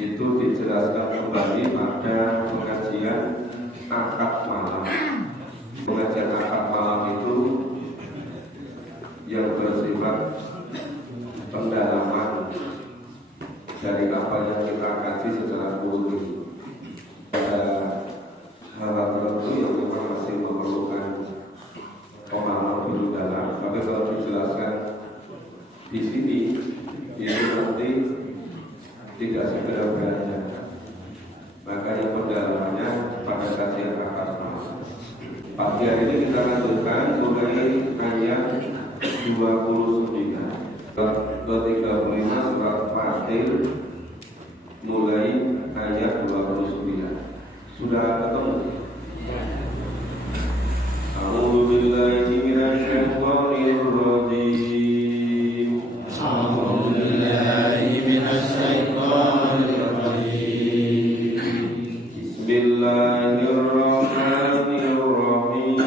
itu dijelaskan kembali pada pengajian akad malam. Pengajian akad malam itu yang bersifat pendalaman dari apa yang kita kaji secara kultur. Ada hal-hal tertentu yang kita masih memerlukan pemahaman lebih dalam, tapi kalau dijelaskan di sini itu nanti tidak segera berada. Maka yang pendalamannya pada kajian akad malam. Pagi hari ini kita lanjutkan mulai ayat 29 ke 35 surat Fatir, mulai ayat 29. Sudah ketemu? A'udzubillahi minasyaitonir rajim. A'udzubillahi minasyaitonir rajim. Bismillahirrahmanirrahim.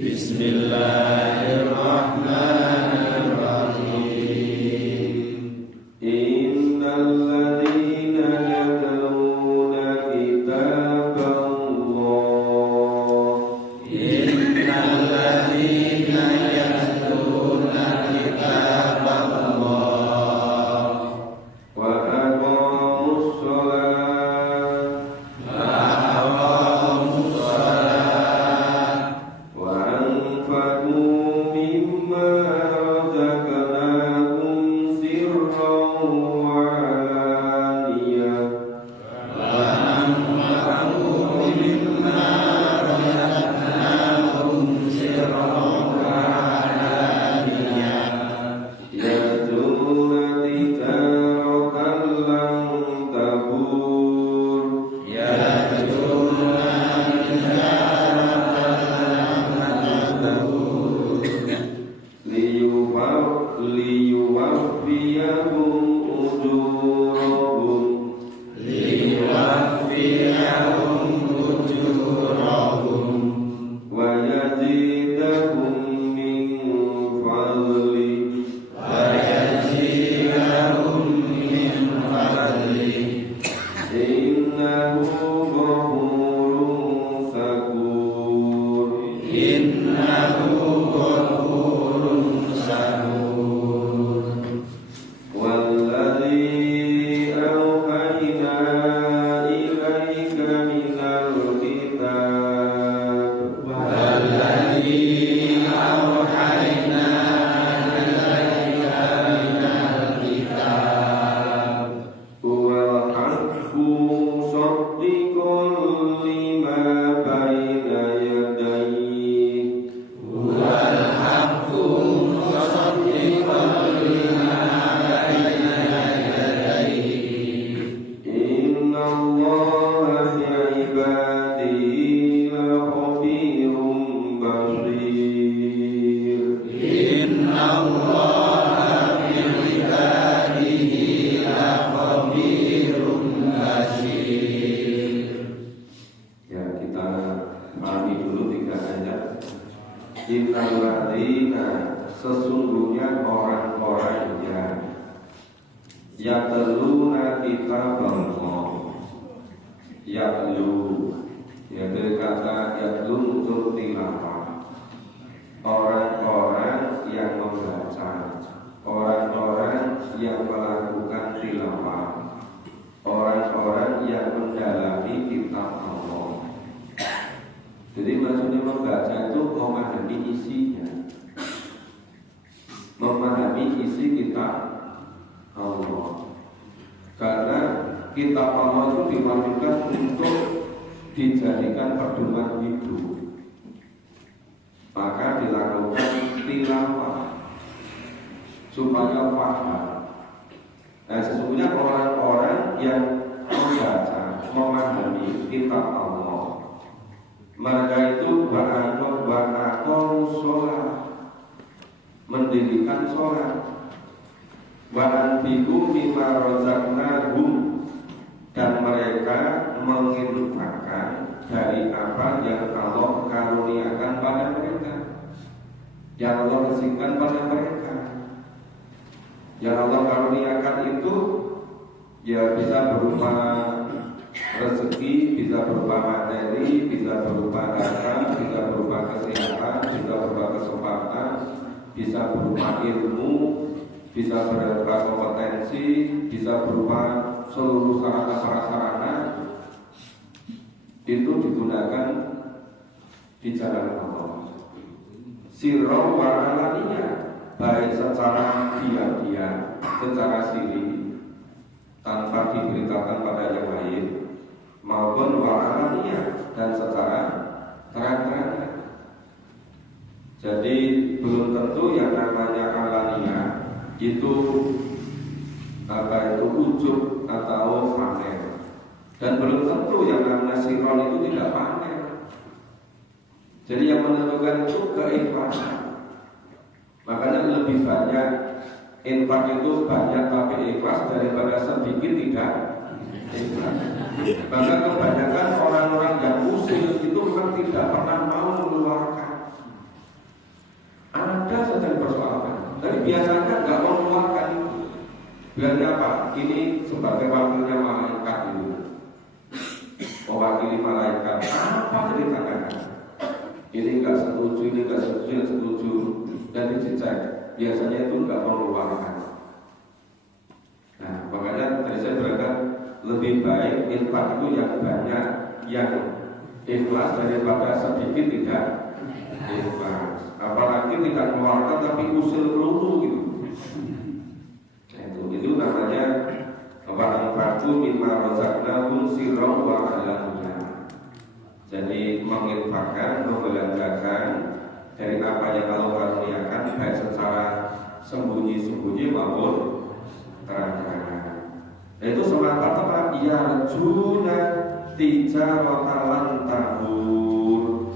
Bismillahirrahmanirrahim. Innal ladzina yatluna kitaballah. Innal ladzina yatluna kitaballah wa aqamus shalah wa anfaqu mimma razaqnahum sirran wa alaniyah yad'una tijaratan lan tabur liyuwaffiyahum ujurahum wa yazidahum min fadli innahu ghafurun syakur. Walladzi awhayna ilaika minal kitab huwal haqqu musaddiqan lima baina yadayhi inna Allaha bi'ibadihi lakhabirun basir. Ya, kita pahami dulu 3 ayat. Innal ladzina, sesungguhnya orang-orang yang yatluna kitaballah. Yatlu, ya dari kata yatlu unsur tilawah. Orang-orang yang membaca, orang-orang yang melakukan tilawah, orang-orang yang mendalami kitab Allah. Jadi maksudnya membaca itu memahami isinya, memahami isi kitab Allah. Karena kitab Allah itu diwajibkan untuk dijadikan pedoman hidup, maka dilakukan tilawah supaya paham. Nah, sesungguhnya orang-orang yang membaca, memahami kitab Allah, mereka itu ba'aqamu sholat, mendirikan sholat, wa'anfiqu mimma razaqnahum, dan mereka menginfakkan dari apa yang Allah karuniakan pada mereka, yang Allah kasihkan pada mereka. Yang Allah karuniakan itu Ya bisa berupa rezeki, bisa berupa materi, bisa berupa harta, bisa berupa kesehatan, bisa berupa kesempatan, bisa berupa ilmu, bisa berupa kompetensi, bisa berupa seluruh sarana-sarana itu digunakan di jalan Allah. Sirra wa alaniyah, baik secara diam-diam, secara siri, tanpa diberitakan pada yang lain, maupun wa alaniyah, dan secara terang-terangan. Jadi belum tentu yang namanya alaniyah itu ujub atau pamer, dan belum tentu yang namanya sirron itu tidak pamer. Jadi yang menentukan itu keikhlasan. Makanya lebih banyak infak itu banyak tapi ikhlas daripada sedikit tidak ikhlas. Maka kebanyakan orang-orang yang usil itu memang tidak pernah mau mengeluarkan. Ada saja persoalan, tapi biasanya nggak mau mengeluarkan itu. Bilangnya apa? Ini sebagai wakilnya malaikat itu, mewakili malaikat. Apa ditanyakan? Ini nggak setuju, ini nggak setuju, yang setuju, dan dicek. Biasanya itu nggak mengeluarkan. Nah, makanya tadi saya berkata lebih baik infak itu yang banyak, yang ikhlas daripada sedikit tidak ikhlas. Apalagi tidak mengeluarkan tapi usul peluru gitu. Itu namanya wa'anfaqu mimma razaqnahum sirran wa alaniyah. Jadi menginfakkan, membelanjakan dari apa yang Allah karuniakan, baik secara sembunyi-sembunyi maupun terang-terangan. Itu semata-mata yarjuna tijaratan tabur.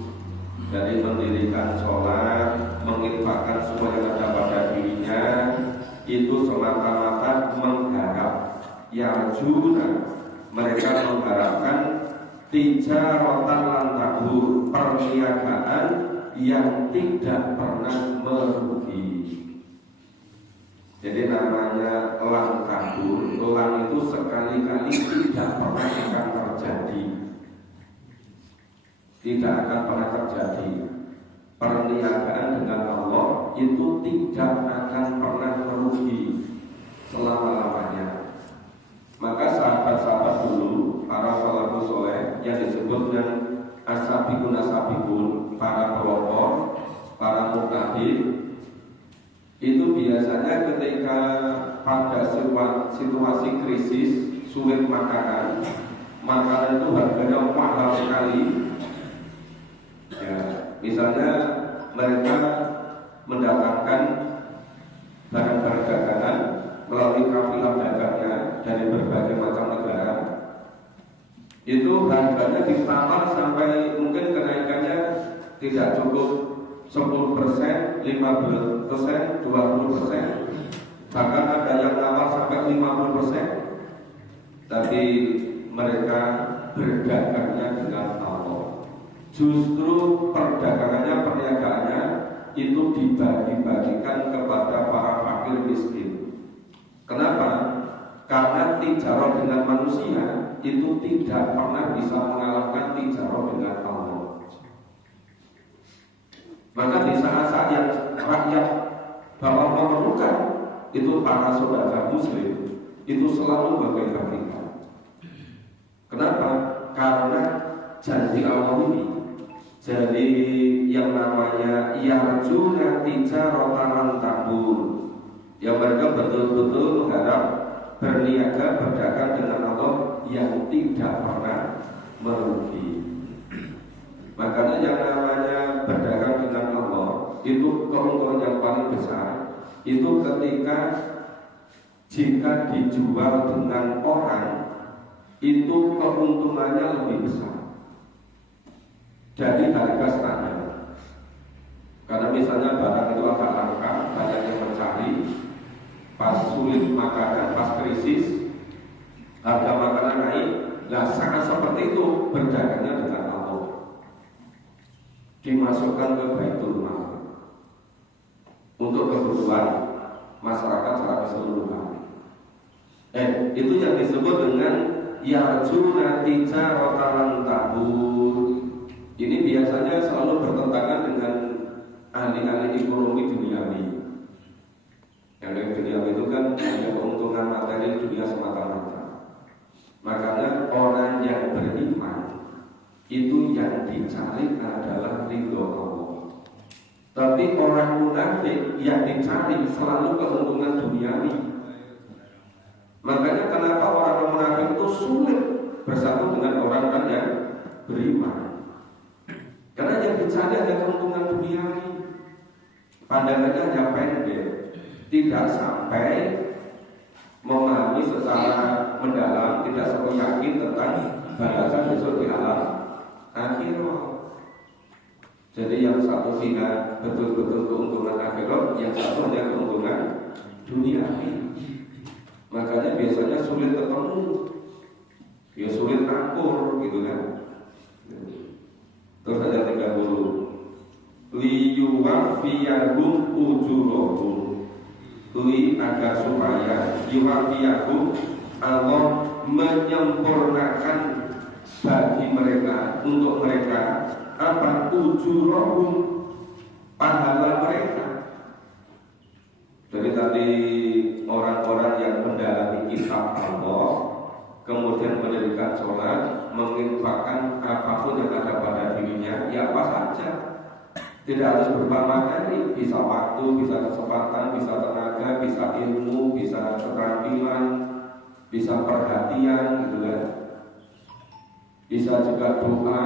Dari mendirikan sholat, menginfakkan semua yang ada pada dirinya, itu semata-mata mengharap. Yarjuna, mereka mengharapkan tijaratan lan tabur, perniagaan yang tidak pernah merugi. Jadi namanya lan tabur, lan itu sekali-kali tidak pernah akan terjadi, tidak akan pernah terjadi. Perniagaan dengan Allah itu tidak akan pernah merugi selama-lamanya. Maka sahabat-sahabat dulu, para salafus soleh yang disebut dengan as-sabiqun, para pelopor, para muqtadir, itu biasanya ketika pada situasi krisis, sulit makanan itu harganya mahal sekali. Ya, misalnya mereka mendatangkan barang-barang dagangan melalui kafilah dagangnya dari berbagai macam negara, itu harganya ditambah sampai mungkin kenaikannya tidak cukup 10%, 15%, 20%, bahkan ada yang nawar sampai 50%. Tapi mereka berdagangnya dengan Allah. Justru perdagangannya, perniagaannya itu dibagi-bagikan kepada para fakir miskin. Kenapa? Karena tijarah dengan manusia itu tidak pernah bisa mengalahkan tijarah dengan Allah. Maka di saat-saat yang rakyat bahwa memerlukan, itu para saudara muslim itu selalu bagi-bagikan. Kenapa? Karena janji Allah ini, jadi yang namanya yarjuna tijaratan lan tabur, yang mereka betul-betul mengharap berniaga, berdagang dengan Allah yang tidak pernah merugi. Makanya yang namanya berdagang dengan Allah itu keuntungan yang paling besar itu ketika jika dijual dengan orang, itu keuntungannya lebih besar dari harga standar. Karena misalnya barang itu agak langka, banyak yang mencari, pas sulit makanan, pas krisis, harga makanan naik. Nah, sangat seperti itu berdagangnya dengan Allah, dimasukkan ke Baitul Mal untuk kebutuhan masyarakat secara keseluruhan. Itu yang disebut dengan yarjuna tijaratan tabur. Ini biasanya selalu bertentangan dengan ahli-ahli ekonomi duniawi. Yang duniawi itu kan hanya keuntungan materi dunia semata-mata. Makanya orang yang beriman itu yang dicari adalah ridho Allah. Tapi orang munafik yang dicari selalu keuntungan duniawi. Makanya kenapa orang munafik itu sulit bersatu dengan orang yang beriman. Karena yang dicari hanya keuntungan duniawi. Pandangannya hanya pendek, tidak sampai memahami secara mendalam, tidak sampai yakin tentang balasan besok di alam akhirat. Jadi yang satu pihak betul-betul keuntungan akhirat, yang satu hanya keuntungan duniawi. Makanya biasanya sulit ketemu, ya sulit akur gitu kan. Terus ada 30 liyuwafiyahum ujurahum, agar supaya yuwafiyahum Allah menyempurnakan bagi mereka, untuk mereka apa? Ujurahum, pahala mereka. Jadi tadi orang-orang yang mendalami kitab Allah, kemudian mendirikan sholat, menginfakkan apapun yang ada pada dirinya, ya apa saja. Tidak harus berupa materi, bisa waktu, bisa kesempatan, bisa tenaga, bisa ilmu, bisa keterampilan, bisa perhatian, gitu kan. Bisa juga doa.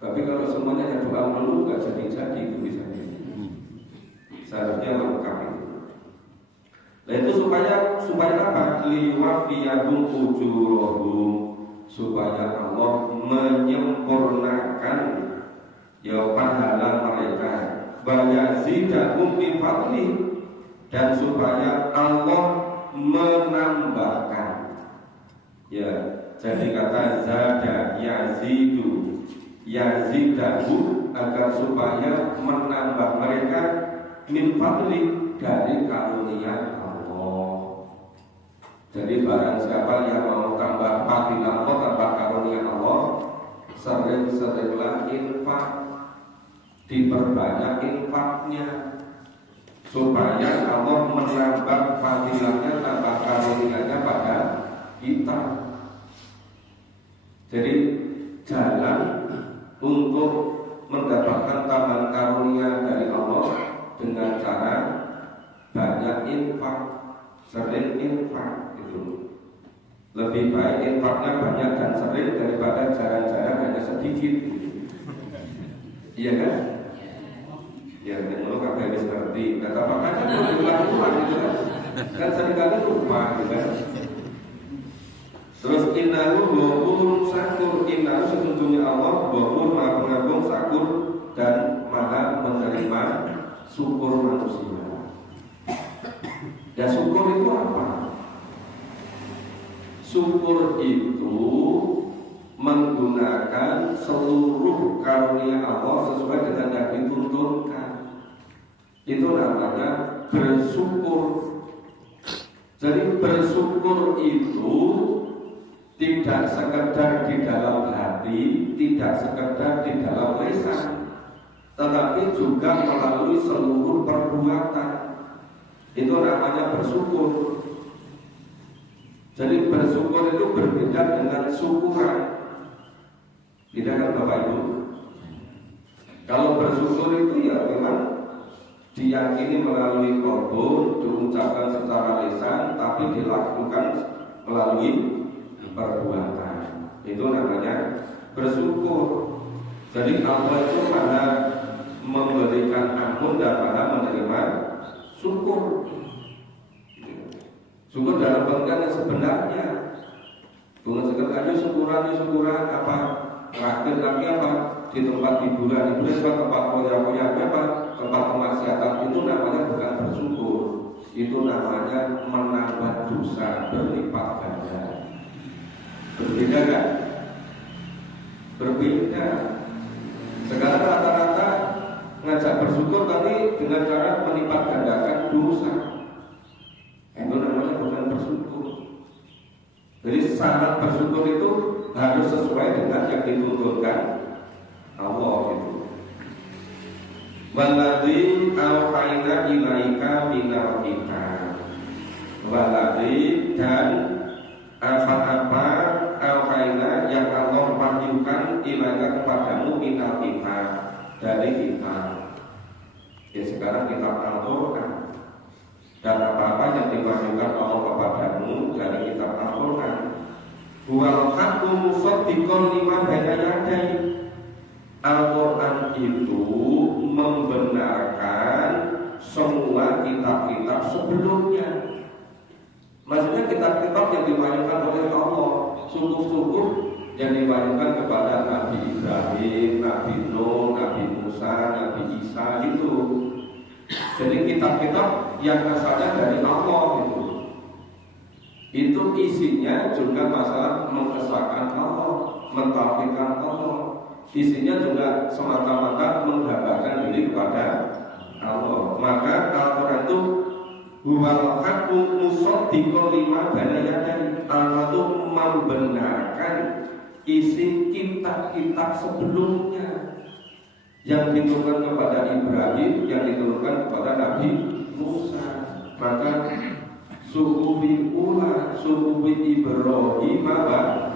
Tapi kalau semuanya hanya doa melulu, nggak jadi-jadi itu bisa. Seharusnya lengkap itu. Nah itu supaya apa? Liwafiyahum ujurahum, supaya Allah menyempurnakan ya pahala mereka, bayazidahum min fadli, dan supaya Allah menambahkan. Ya, jadi kata zada yazidu, yazidahu, agar supaya menambah mereka min fadli, dari karunia Allah. Jadi barang siapa yang mau tambah fadilah Allah, tambah karunia Allah, sering-seringlah infak, diperbanyak infaknya, supaya Allah menambah fadilahnya, tambah karunianya pada kita. Jadi jalan untuk mendapatkan tambahan karunia dari Allah dengan cara banyak infak, sering infak itu. Lebih baik infaknya banyak dan sering daripada jarang-jarang hanya sedikit. Iya kan? Ya, kalau kakak habis ngerti, kata makanya perlu diulang-ulang gitu kan. Kan seringkali lupa gitu kan. Terus innahu ghafurun syakur, innahu sesungguhnya Allah ghafur, maha pengagung, syakur, dan maha menerima syukur manusia. Ya syukur itu apa? Syukur itu menggunakan seluruh karunia Allah sesuai dengan yang dituntunkan. Itu namanya bersyukur. Jadi bersyukur itu tidak sekedar di dalam hati, tidak sekedar di dalam lisan, tetapi juga melalui seluruh perbuatan. Itu namanya bersyukur. Jadi bersyukur itu berbeda dengan syukuran. Tidak kan Bapak Ibu? Kalau bersyukur itu ya memang diyakini melalui qalbu, diucapkan secara lisan, tapi dilakukan melalui perbuatan. Itu namanya bersyukur. Jadi Allah itu pada memberikan ampun dan pada menerima syukur. Syukur dalam pengertian yang sebenarnya. Bukan sekedar syukuran apa? Terakhir lagi apa? Di tempat hiburan tempat koyak-koyak apa? Tempat kemaksiatan, itu namanya bukan bersyukur. Itu namanya menambah dosa berlipat ganda. Berbeda kan? Berbeda. Sekarang rata-rata ngajak bersyukur tapi dengan cara melipat gandakan dosa. Itu namanya bukan bersyukur. Jadi syarat bersyukur itu harus sesuai dengan yang dituntunkan Allah gitu. Waladzi awhayna ilaika minal kitab. Waladzi dan apa-apa awhayna yang Allah wahyukan ilaika kepadamu minal kitab, dari kitab. Ya sekarang kitab Al-Qur'an. Dan apa-apa yang diwahyukan Allah kepadamu dari kitab Al-Qur'an. Wal haqqu musaddiqan lima baina yadayhi. Al-Quran itu membenarkan semua kitab-kitab sebelumnya. Maksudnya kitab-kitab yang diwahyukan oleh Allah, sukup-sukup yang diwahyukan kepada Nabi Ibrahim, Nabi Nuh, Nabi Musa, Nabi Isa itu. Jadi kitab-kitab yang asalnya dari Allah itu isinya juga masalah mengesahkan Allah, mentauhidkan Allah. Isinya juga semata-mata menghambakan diri kepada Allah. Maka Al-Quran itu huwal haqqu musaddiqan lima baina yadayhi. Allah itu membenarkan isi kitab-kitab sebelumnya yang diturunkan kepada Ibrahim, yang diturunkan kepada Nabi Musa. Maka suhufi ula, suhufi Ibrahim wa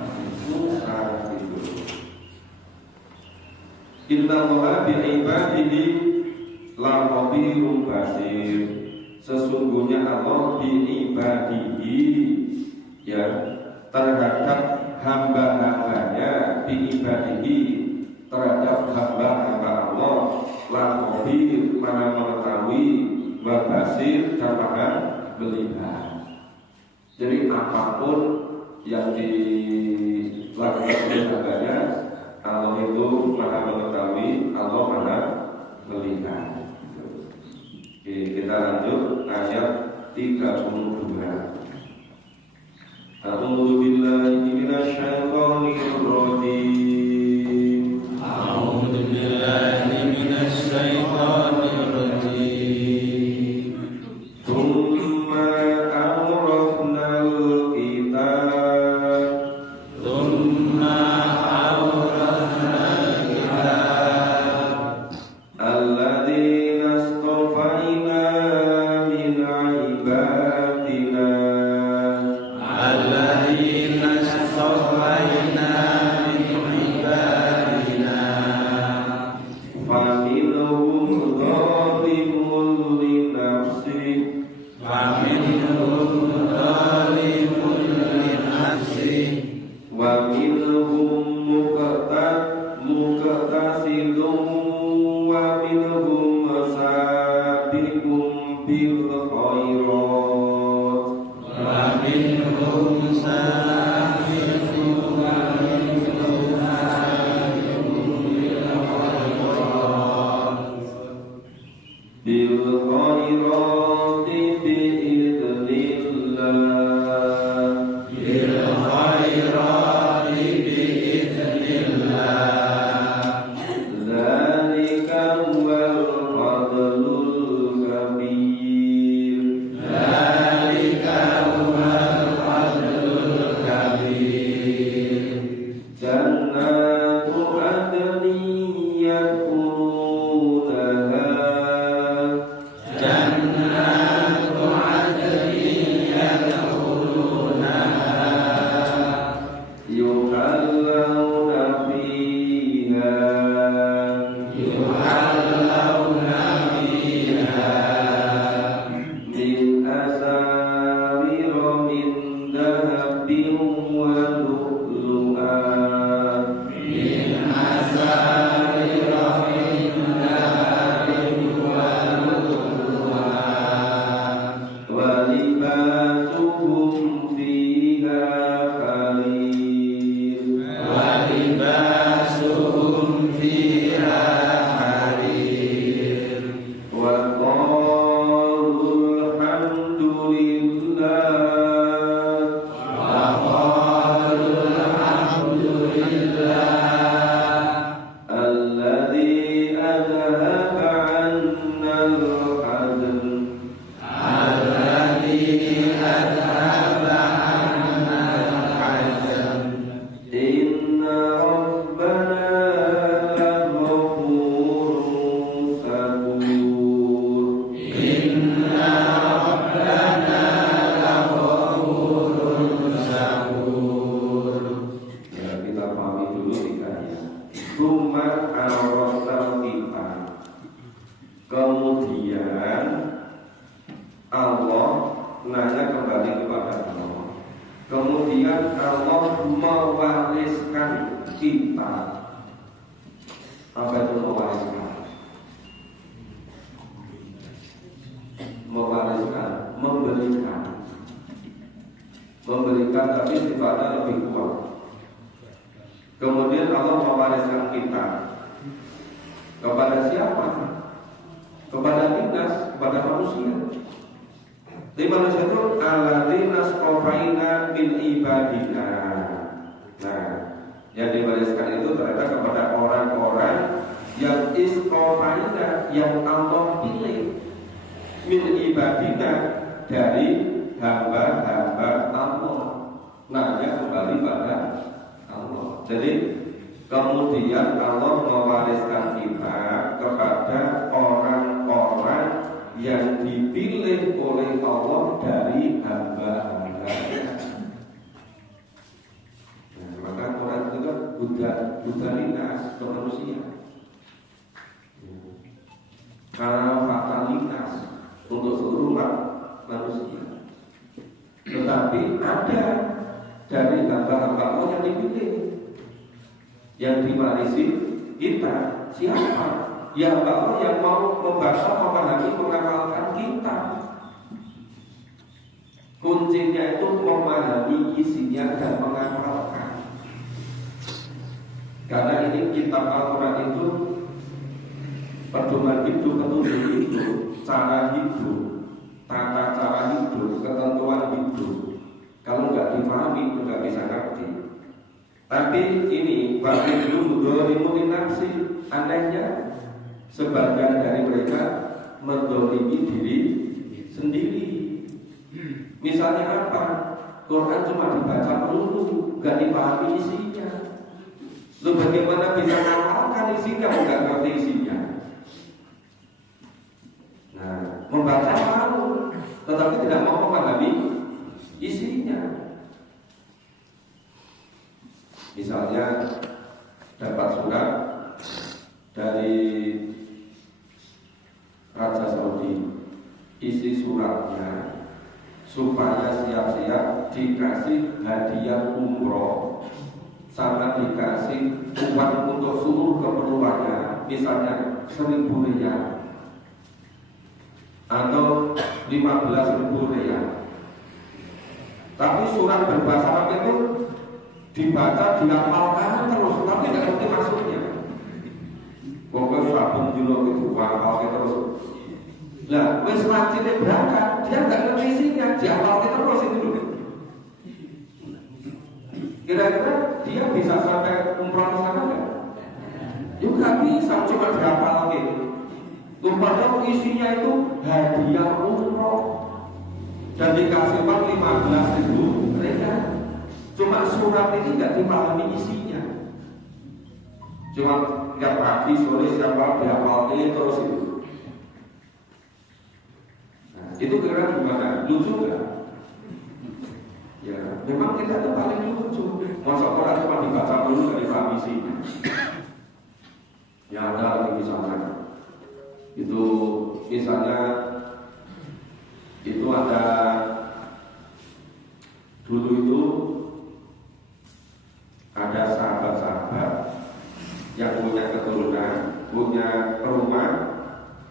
Musa itu. Inna Allah bi'ibadihi la khabirun basir. Sesungguhnya Allah bi'ibadihi, ya, terhadap hamba-hambanya, bi'ibadihi, terhadap hamba-hamba Allah, la khabir, maha mengetahui, wa basir, dan maha melihat. Jadi apapun yang dilakukan oleh hambanya, Allah itu maha mengetahui, Allah maha melihat. Oke, kita lanjut ayat 32. A'udzu billahi minasyaitonir rajim. A'udzu billahi minasyaitonir rajim. Tsumma awrafnal kitab. Tsumma Kemudian Allah mewariskan kita. Apa itu mewariskan? Mewariskan, memberikan tapi sifatnya lebih kuat. Kemudian Allah mewariskan kita kepada siapa? Kepada dinas, kepada manusia. Di manusia itu alladzina astafaina min ibadina. Nah, yang diwariskan itu ternyata kepada orang-orang yang istafaina, yang Allah pilih, min ibadina, dari hamba-hamba Allah. Nah, yang kembali pada Allah. Jadi kemudian Allah mewariskan kita kepada orang-orang yang dipilih oleh Allah dari hamba-hambanya. Nah, maka orang itu kan buddha lintas ke manusia, karena fatalitas untuk seluruh manusia. Tetapi ada dari hamba-hamba Allah yang dipilih, yang diwarisi kita. Siapa? Ya Allah yang mau membaca, memahami, mengamalkan kita. Kuncinya itu memahami isinya dan mengamalkan. Karena ini kitab Al-Quran itu pedoman hidup, petunjuk hidup, cara hidup, tata cara hidup, ketentuan hidup. Kalau nggak dipahami, nggak bisa ngerti. Tapi ini bagi dulu dolimu nafsi, andainya sebagian dari mereka mendolimi diri sendiri. Misalnya apa? Quran cuma dibaca melulu, gak dipahami isinya. Lu bagaimana bisa mengamalkan isinya, nggak ngerti isinya? Nah, membaca mau, tetapi tidak mau memahami isinya. Misalnya dapat surat dari Raja Saudi, isi suratnya supaya siap-siap dikasih hadiah umroh sama dikasih uang untuk seluruh keperluannya, misalnya 1.000 riyal atau 15.000 riyal. Tapi surat berbahasa Arab itu dibaca, dihafalkan terus, tapi tidak ngerti maksudnya. Pokoknya sabun dulu itu hafal terus. Nah, wis wajibnya berangkat, dia nggak ngerti isinya, dihafal terus itu dulu. Kira-kira dia bisa sampai umroh ke sana nggak? Ya nggak bisa, cuma dihafal gitu. Padahal isinya itu hadiah umroh dan dikasih uang 15.000 riyal. Cuma surat ini nggak dipahami isinya. Cuma tiap pagi sore siapa dihafal terus itu. Nah, itu kira-kira gimana? Lucu nggak? Ya, memang kita itu paling lucu. Masa orang cuma dibaca dulu nggak dipahami isinya. Ya ada lagi misalnya. Itu misalnya itu ada dulu itu ada sahabat-sahabat yang punya keturunan, punya rumah,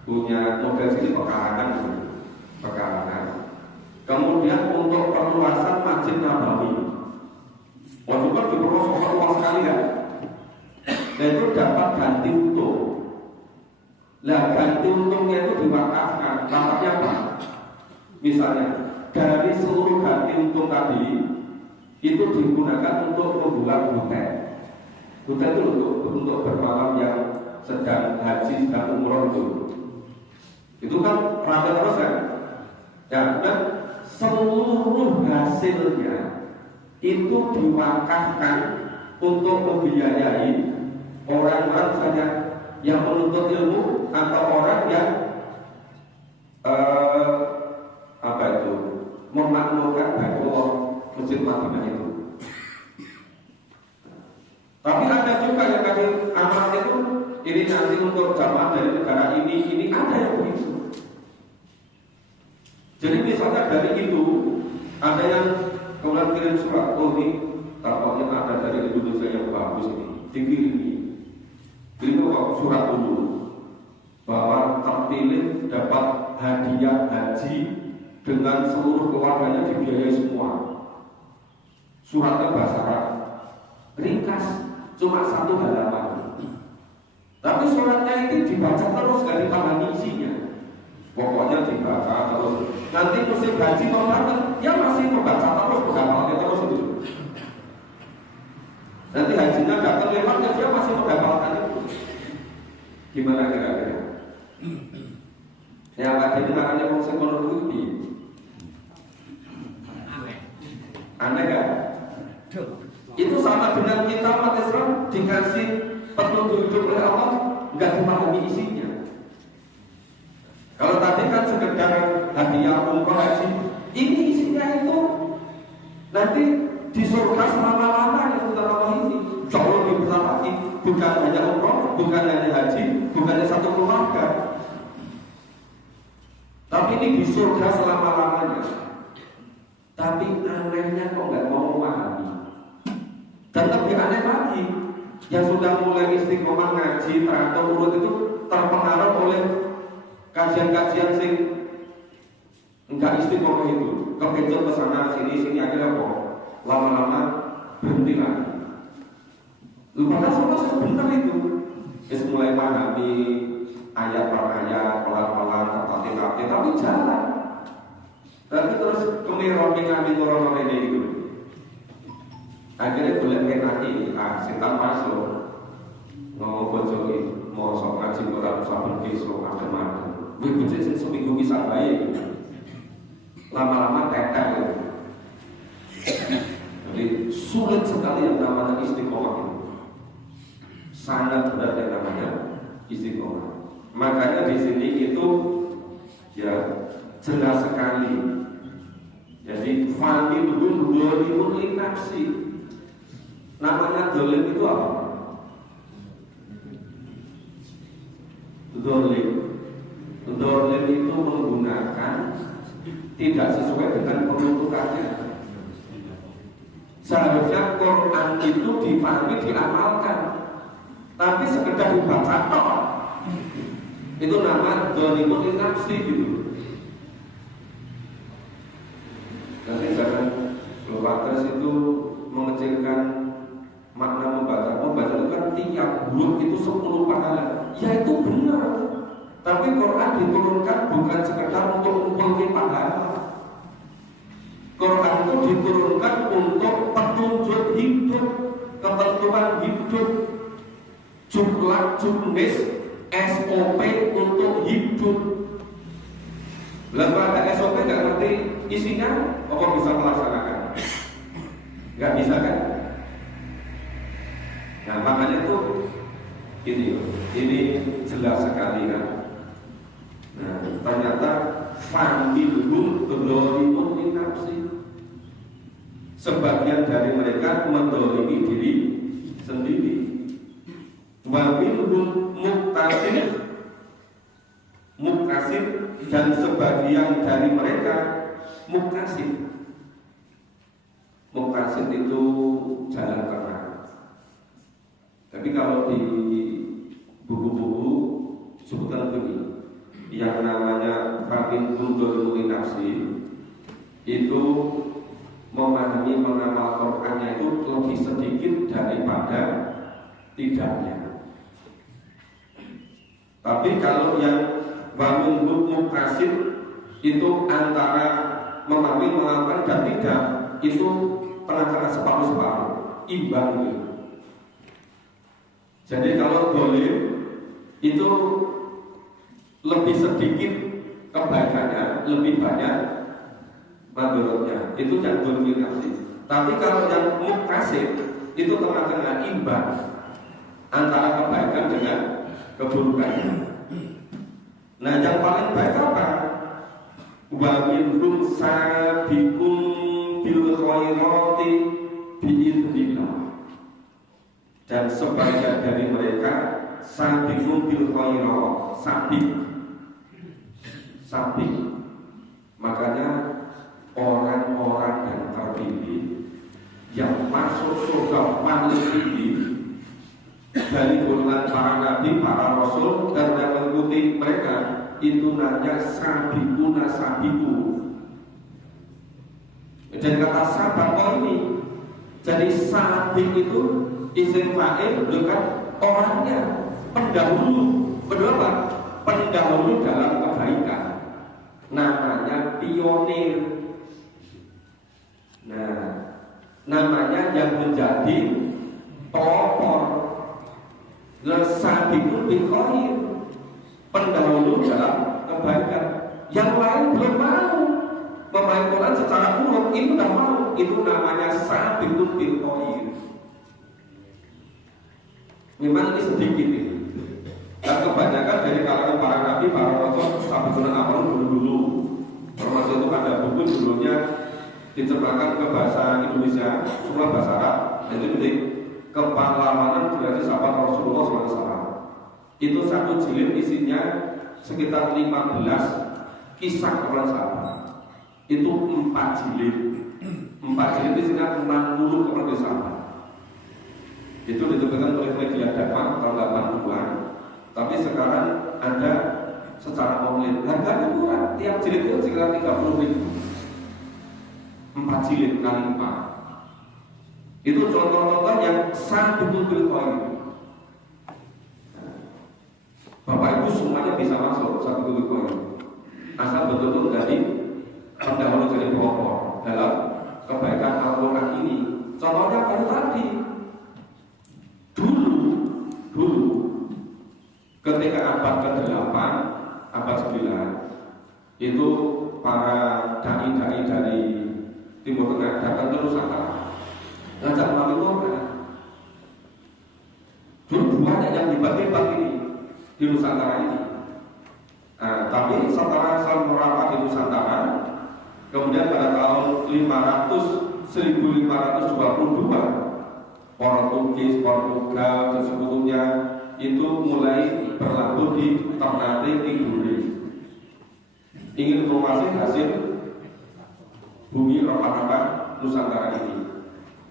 punya model sini pekarangan. Kemudian untuk perluasan Masjid Nabawi, waktu itu diperluas luas sekali ya, dan itu dapat ganti untung. Nah, ganti untungnya itu diwakafkan. Wakafnya apa? Misalnya dari seluruh ganti untung tadi itu digunakan untuk membuat hotel. Hotel itu untuk bermalam yang sedang haji, sedang umroh itu. Itu kan rata terus kan? Ya, dan seluruh hasilnya itu diwakafkan untuk membiayai orang-orang saja yang menuntut ilmu atau orang yang memakmurkan Baitullah Masjid Madinah itu. Tapi ada juga yang kasih amal itu, ini nanti untuk jamaah dari negara ini ada yang begitu. Jadi misalnya dari itu ada yang kemudian kirim surat, oh ini tampaknya ada dari Indonesia yang bagus ini, dikirimi. Kirim surat dulu bahwa terpilih dapat hadiah haji dengan seluruh keluarganya dibiayai semua. Suratnya bahasa Arab, ringkas, cuma 1 halaman. Tapi suratnya itu dibaca terus, gak dipahami isinya. Pokoknya dibaca terus. Nanti musim haji mau datang, ya masih membaca terus, menghafalnya terus itu. Nanti hajinya datang lewat, dia masih menghafalkan itu. Gimana kira-kira? Yang ada di makanya konsep menurut ini aneh kan? Itu sama dengan kita umat Islam dikasih petunjuk hidup oleh Allah, nggak dipahami isinya. Kalau tadi kan sekedar hadiah umroh haji, ini isinya itu nanti di surga selama-lamanya setelah Allah ini jauh lebih besar lagi. Bukan hanya umroh, bukan hanya haji, bukan hanya satu keluarga, tapi ini di surga selama-lamanya. Tapi anehnya kok nggak mau memahami. Dan lebih aneh lagi, yang sudah mulai istiqomah ngaji teratur urut itu terpengaruh oleh kajian-kajian sing enggak istiqomah itu, kepencet kesana sini akhirnya kok lama-lama berhenti lagi. Padahal semua benar itu. Mulai memahami ayat per ayat, pelan-pelan, tertatih-tatih, tapi jalan. Tapi terus kemiromi-kami turun ini itu. Akhirnya boleh mengenai, setan masuk. Ngomong bojoi, mau sok ngaji orang sabar besok macam-macam. Bojoi seminggu bisa baik. Lama-lama tetel. Jadi sulit sekali yang namanya istiqomah itu. Sangat berat yang namanya istiqomah. Makanya di sini itu ya jelas sekali. Jadi fani bedul dolimun linafsi. Namanya dolim itu apa? Dolim itu menggunakan tidak sesuai dengan peruntukannya. Seharusnya Quran itu difahami, diamalkan, tapi sekedar dibaca tok. Itu nama dolimun linafsi gitu. Nanti jangan lupa itu mengecilkan makna membaca. Membaca itu kan tiap huruf itu 10 pahala. Ya itu benar. Tapi Quran diturunkan bukan sekedar untuk mengumpulkan pahala. Quran itu diturunkan untuk petunjuk hidup, ketentuan hidup, jumlah SOP untuk hidup. Lalu ada SOP nggak ngerti isinya, apa bisa melaksanakan? Nggak bisa kan? Nah makanya tuh ini jelas sekali kan. Nah ternyata familhum dzalimun li nafsi. Sebagian dari mereka mendolimi diri sendiri. Wa minhum muktasib dan sebagian dari mereka muktasib. Muktasib itu jalan tengah. Tapi kalau di buku-buku sebutan begini, yang namanya Fakin Bundul Nafsi itu memahami mengamal Qurannya itu lebih sedikit daripada tidaknya. Tapi kalau yang bangun muktasib itu antara memahami mengamalkan dan tidak, itu tengah-tengah separuh-separuh, imbang gitu. Jadi kalau dolim itu lebih sedikit kebaikannya, lebih banyak madorotnya. Itu yang dolim nafsi. Tapi kalau yang muktasib itu tengah-tengah, imbang antara kebaikan dengan keburukannya. Nah yang paling baik apa? Wa minhum sabiqun bil khairati biidznillah. Dan sebagian dari mereka sabiqun bil khairat, sabik. Makanya orang-orang yang terpilih yang masuk surga paling tinggi dari golongan para nabi, para rasul dan yang mengikuti mereka, itu namanya sabiquna sabiqu. Dan kata sabaqa ini, jadi sabiq itu isim fa'il bukan orangnya, pendahulu. Kedua, pendahulu dalam kebaikan, namanya pionir. Nah, namanya yang menjadi pelopor. Sabiqun bil khair, pendahulu dalam kebaikan. Yang lain belum mau memahami Quran secara urut, itu tidak mau. Itu namanya sabiqun bil khair. Memang ini sedikit ini. Dan kebanyakan dari kalangan para nabi, para rasul, sabiqun awal dulu. Termasuk itu ada buku judulnya diterjemahkan ke bahasa Indonesia, semua bahasa Arab. Itu penting. Kepahlawanan dari sahabat Rasulullah SAW. Itu satu jilid isinya sekitar 15 kisah para sahabat. Itu 4 jilid. 4 jilid isinya 60 kepada sahabat. Itu diterbitkan oleh media dakwah tahun 80-an. Tapi sekarang ada secara online. Harganya murah. Tiap jilid itu sekitar 30.000. 4 jilid kali 4. Itu contoh-contoh yang sabiqun bil khair. Bapak Ibu semuanya bisa masuk sabiqun bil khair. Asal betul-betul jadi pendahulu, jadi pelopor dalam kebaikan Al-Quran ini. Contohnya kan tadi. Dulu ketika abad ke-8, abad 9, itu para dai-dai dari Timur Tengah datang ke Nusantara ngajak melalui Quran. Dulu banyak yang dibagi-bagi ini di Nusantara ini. Nah, tapi setelah Nusantara di Nusantara, kemudian pada tahun 1522, Portugis, Portugal dan sebetulnya itu mulai berlabuh di Ternate Tidore. Ingin informasi hasil bumi rempah-rempah Nusantara ini.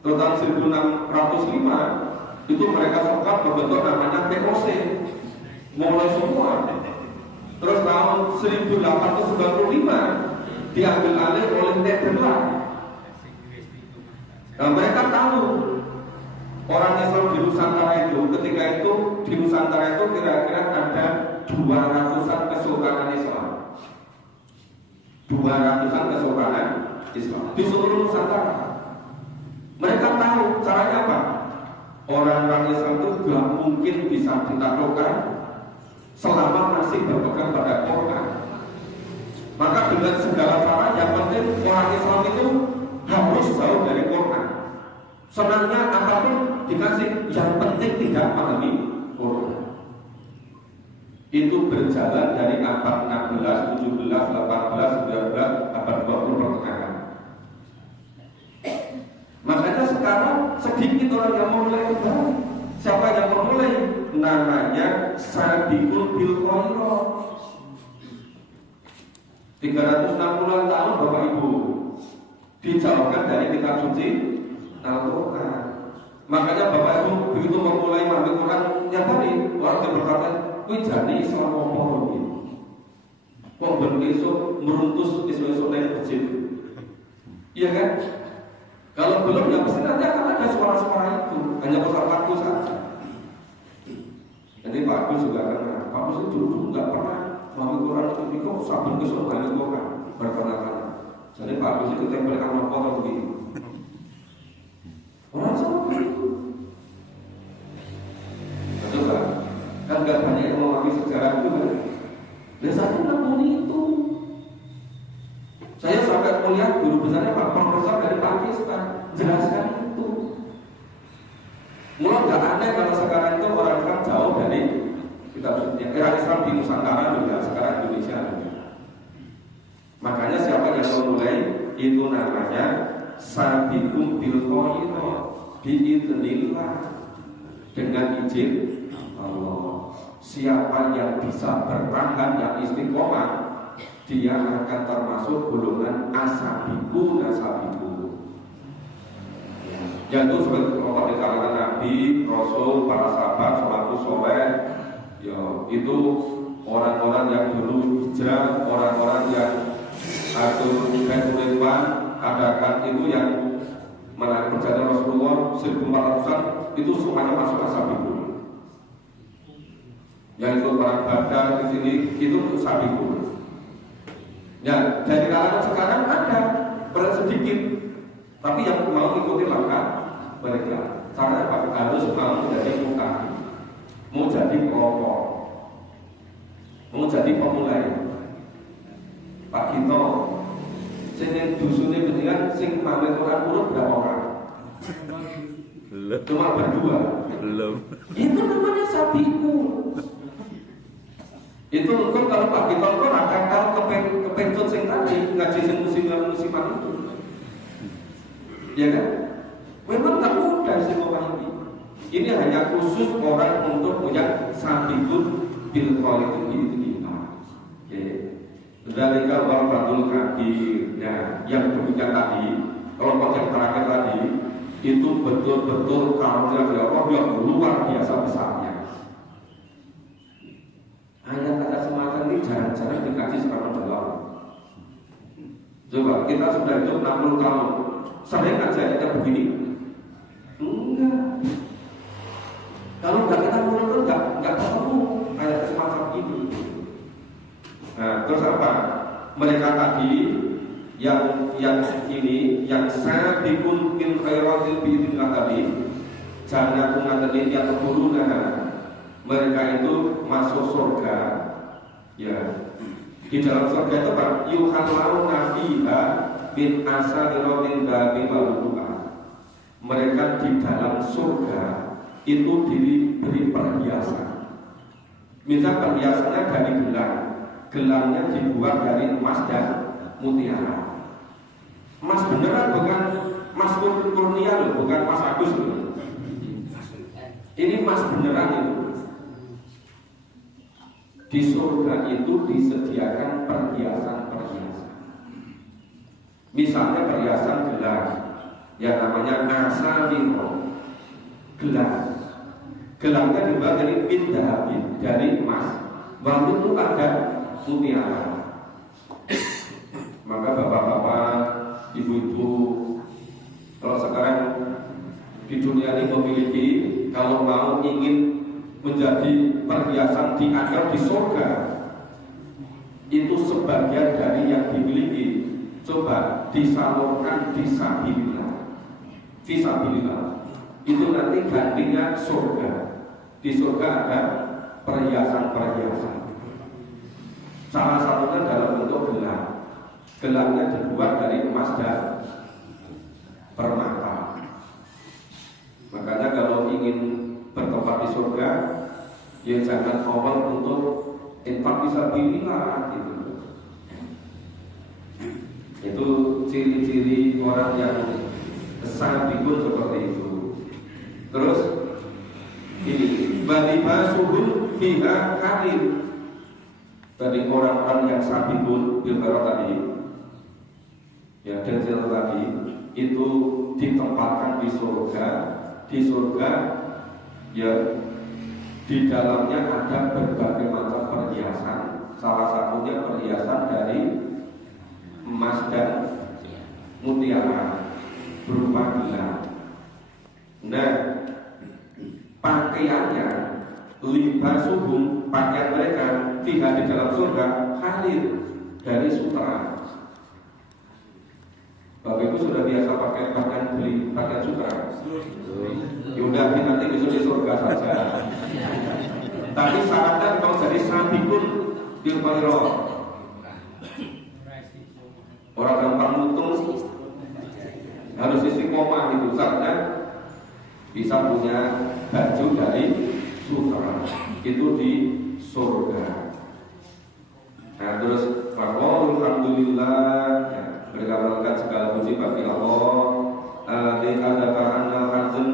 Tahun 1605 itu mereka sempat membentuk namanya VOC, mulai semua. Terus tahun 1895 diambil alih oleh Nederland. Nah, mereka tahu orang Islam di Nusantara itu, ketika itu di Nusantara itu kira-kira ada 200-an kesultanan Islam. 200-an kesultanan Islam di seluruh Nusantara. Mereka tahu caranya apa? Orang-orang Islam itu gak mungkin bisa ditaklukkan selama masih berpegang pada Quran. Maka dengan segala cara yang penting orang Islam itu harus jauh dari Quran. Senangnya apapun dikasih, yang penting tidak memahami Quran. Itu berjalan dari abad 16, 17, 18, 19, abad 20 pertengahan. Makanya sekarang sedikit orang yang memulai kembali. Siapa yang memulai? Namanya sabiqun bil khairat. 360 tahun Bapak Ibu dijauhkan dari kitab suci Al-Quran. Makanya Bapak Ibu begitu memulai memahami Quran, yang tadi orang berkata, "Kuwi jane Islam apa iki? Kok ben esuk meruntus esuk-esuk ning masjid?" Iya kan? Kalau belum, ya pasti nanti akan ada suara-suara itu. Hanya pasal waktu saja. Jadi Pak Agus juga akan, Pak Agus itu dulu nggak pernah memahami Quran itu kok sabun kesel dari Quran bertanya-tanya. Jadi Pak Agus itu tempelkan apa begini. Orang seperti itu. Betul kan nggak banyak yang memahami sejarah itu kan. Dan saya pun itu. Saya sampai melihat guru besarnya Pak Profesor dari Pakistan jelaskan itu. Mulai nggak aneh kalau sekarang itu orang Islam jauh dari kita era Islam di Nusantara juga, sekarang Indonesia juga. Makanya siapa yang memulai itu namanya sabiqun bil khairat biidznillah, dengan izin Allah. Siapa yang bisa bertahan, yang istiqomah dia akan termasuk golongan asabiku nasabiku. Yang itu seperti kelompok di kalangan Nabi, Rasul, para sahabat, salafus soleh, ya itu orang-orang yang dulu hijrah, orang-orang yang atur keturunan, adakan itu yang menarik perjalanan Rasulullah 1400-an itu semuanya masuk asabiku. Yang ikut perang Badar di sini itu asabiku. Ya dari kalangan sekarang ada berat sedikit, tapi yang mau ikuti langkah mereka. Cara apa? Harus mau menjadi muka, mau jadi kelompok, mau jadi pemulai. Pak Gito, sing dusunnya mendingan sing mampir Quran urut berapa orang? Cuma berdua. Belum. Itu namanya sabiku. Itu mungkin kalau Pak Gito kok akan kepencut sing tadi ngaji sing musiman itu. Ya kan? Memang tak mudah sih memahami. Ini hanya khusus orang untuk punya sabikun bil khaliqin ini. Oke. Dzalika wal kabir. Nah, yang demikian tadi, kelompok yang terakhir tadi itu betul-betul karunia dari Allah yang luar biasa besarnya. Hanya kata semacam ini jarang-jarang dikaji secara mendalam. Coba kita sudah hidup 60 tahun, sering aja kita begini. Enggak. Kalau enggak kita menurut enggak ketemu ayat semacam ini. Nah, terus apa? Mereka tadi yang ini yang sabiqun min khairatil biidznillah tadi, jangan ngaten yang keturungan. Mereka itu masuk surga, ya. Di dalam surga itu Pak, yuhallau nafiha min asalirotin babi waluha. Mereka di dalam surga itu diberi perhiasan. Misal perhiasannya dari gelang, gelangnya dibuat dari emas dan mutiara. Emas beneran, bukan emas murnia loh, bukan emas Agus loh. Ini emas beneran itu. Di surga itu disediakan perhiasan-perhiasan. Misalnya perhiasan gelang yang namanya nasamiro, gelang. Gelangnya dibuat dari pindahabin, dari emas. Waktu itu ada mutiara. Maka bapak-bapak, ibu-ibu, kalau sekarang di dunia ini memiliki, kalau mau ingin menjadi perhiasan di akhirat di surga, itu sebagian dari yang dimiliki coba disalurkan fisabilillah. Fisabilillah itu nanti gantinya surga. Di surga ada perhiasan-perhiasan. Salah satunya dalam bentuk gelang. Gelangnya dibuat dari emas dan permata. Makanya kalau ingin bertempat di surga, ya jangan awal untuk infak fisabilillah gitu. Itu ciri-ciri orang yang sabiqun seperti itu. Terus ini balima suhul fiha karim. Tadi orang-orang yang sabiqun bil tadi, ya dan tadi itu ditempatkan di surga. Di surga ya di dalamnya ada berbagai macam perhiasan. Salah satunya perhiasan dari emas dan mutiara berupa gelang. Nah, pakaiannya libasuhum, pakaian mereka fiha di dalam surga halir dari sutra. Bapak Ibu sudah biasa pakai pakaian sutra. Yaudah nanti besok di surga saja. Tapi syaratnya kalau jadi sabiqun bil khairat. Orang gampang mutung harus istiqomah itu, syaratnya bisa punya baju dari sutra itu di surga. Nah terus alhamdulillah ya, mereka melakukan segala puji bagi Allah. Ada karena hazan,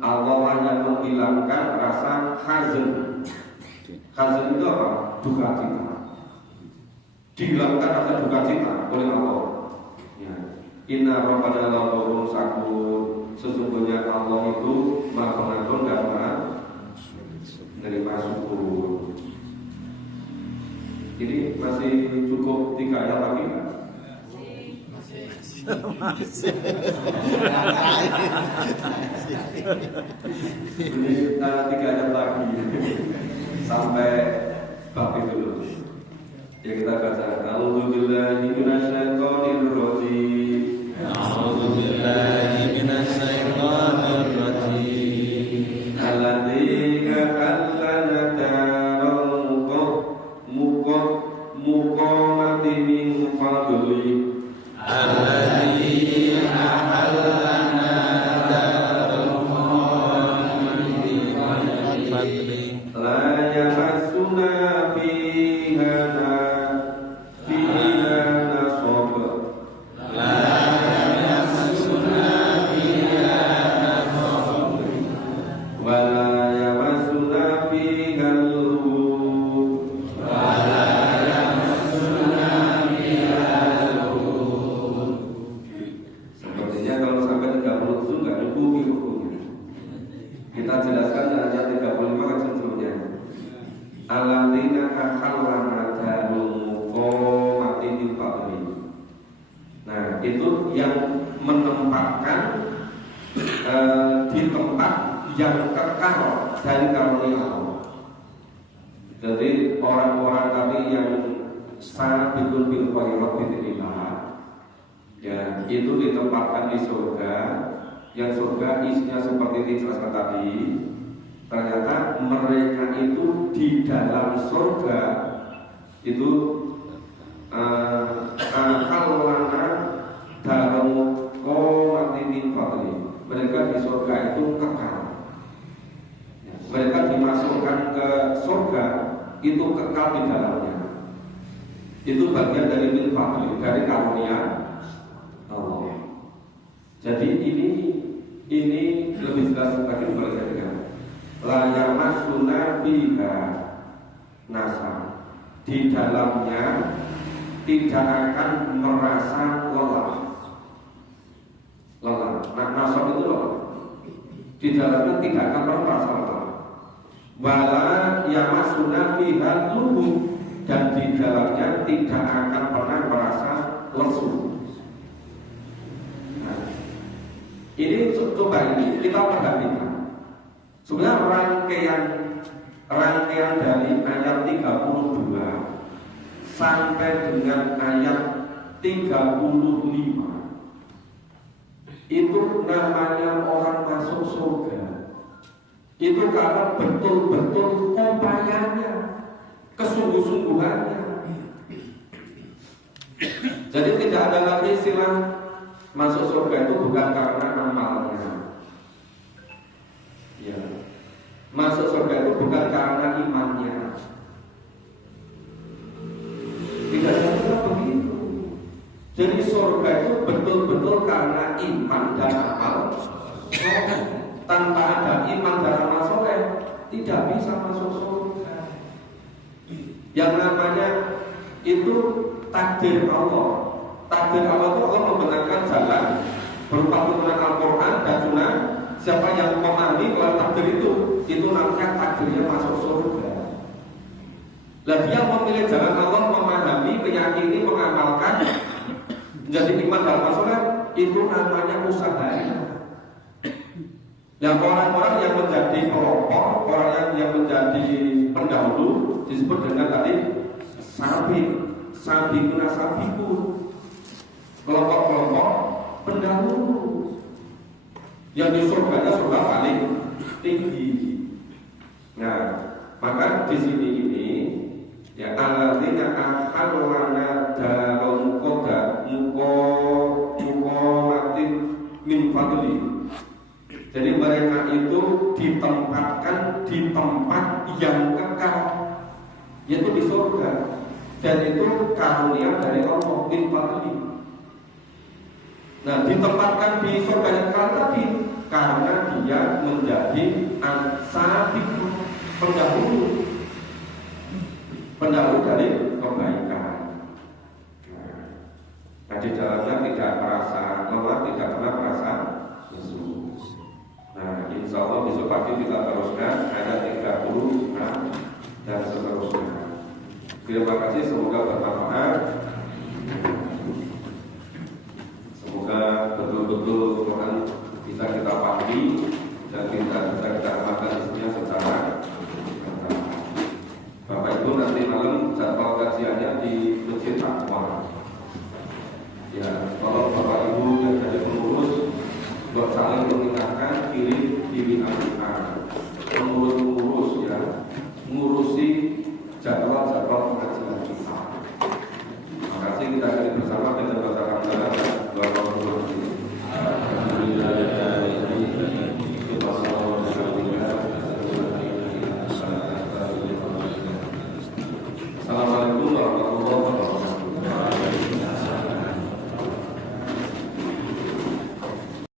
Allah hanya menghilangkan rasa hazan. Hazan itu apa? Duka cita. dihilangkan rasa duka cita oleh Allah. Ya. Inna rabbana ghafurun syakur. Sesungguhnya Allah itu Maha Pengampun dan Maha menerima syukur. Ini masih cukup 3 ayat lagi kan? Masih. Ini 3 ayat lagi sampai bab itu dulu. Ya kita baca. A'udzubillahi minasyaitonir rajim. A'udzubillahi minasyaitonir rajim. Alladzina allana darul muqamati min fadli. Alladzina allana darul muqamati min fadli. La yamassuna fiha nasab. La yamassuna fiha nasab. Wa la yamassuna fiha lughub. Wa la yamassuna fiha lughub. Sepertinya kalau sampai 30 itu enggak cukup hukumnya. Kita jelaskan ayat 35 kan sebelumnya. Alladzina ahallana darul muqamati min fadli. Nah, itu yang menempatkan di tempat yang kekal dari karunia Allah. Jadi orang-orang tadi yang sabiqun bil khairat biidznillah, ya itu ditempatkan di surga. Yang surga isinya seperti dijelaskan tadi. Ternyata mereka itu di dalam surga itu akalana dalam qomati min fadli. Mereka di surga itu kekal. Mereka dimasukkan ke surga itu kekal di dalamnya. Itu bagian dari min fadli, dari karunia Allah. Jadi ini lebih jelas lagi berkaitan la yamassuna biha nasab. Di dalamnya tidak akan merasa lelah. Nah, nasab itu lelah. Di dalamnya tidak akan pernah merasa lelah. Wala yamassuna biha lughub. Dan di dalamnya tidak akan pernah merasa lesu. Nah, ini coba ini kita perhatikan. Sebenarnya rangkaian dari ayat 32 sampai dengan ayat 35 itu namanya orang masuk surga. Itu karena betul-betul upayanya, kesungguh-sungguhannya. Jadi tidak ada lagi istilah masuk surga itu bukan karena amalnya. Ya. Masuk surga itu bukan karena imannya. Tidak ada begitu. Jadi surga itu betul-betul karena iman dan amal. Tanpa ada iman dan amal soleh tidak bisa masuk surga. Yang namanya itu takdir Allah. Takdir Allah itu Allah membenarkan jalan berupa tuntunan Al-Quran dan Sunnah. Siapa yang memahami kalau takdir itu namanya takdirnya masuk surga. Lah dia memilih jalan Allah, memahami, meyakini, mengamalkan, menjadi iman dan masalah, itu namanya usahanya. Yang orang-orang yang menjadi pelopor, orang yang menjadi pendahulu disebut dengan tadi sabiqun kelompok-kelompok pendahulu. Yang di surganya surga paling tinggi. Nah, maka di sini ini ya alladzina ahallana darul muqamatin min fadli. Jadi mereka itu ditempatkan di tempat yang kekal, yaitu di surga, dan itu karunia dari Allah min fadli. Nah, ditempatkan di surga yang kekal tadi karena dia menjadi sabiq, pendahulu dari kebaikan. pagi kita teruskan ayat 30 dan seterusnya. Terima kasih, semoga bermanfaat. Semoga betul-betul Quran bisa kita pahami dan bisa kita amalkan isinya secara nyata. Bapak Ibu, nanti malam jadwal kajiannya di Masjid Taqwa. Ya, tolong Bapak Ibu yang jadi pengurus untuk saling mengingatkan kirim Al-Quran.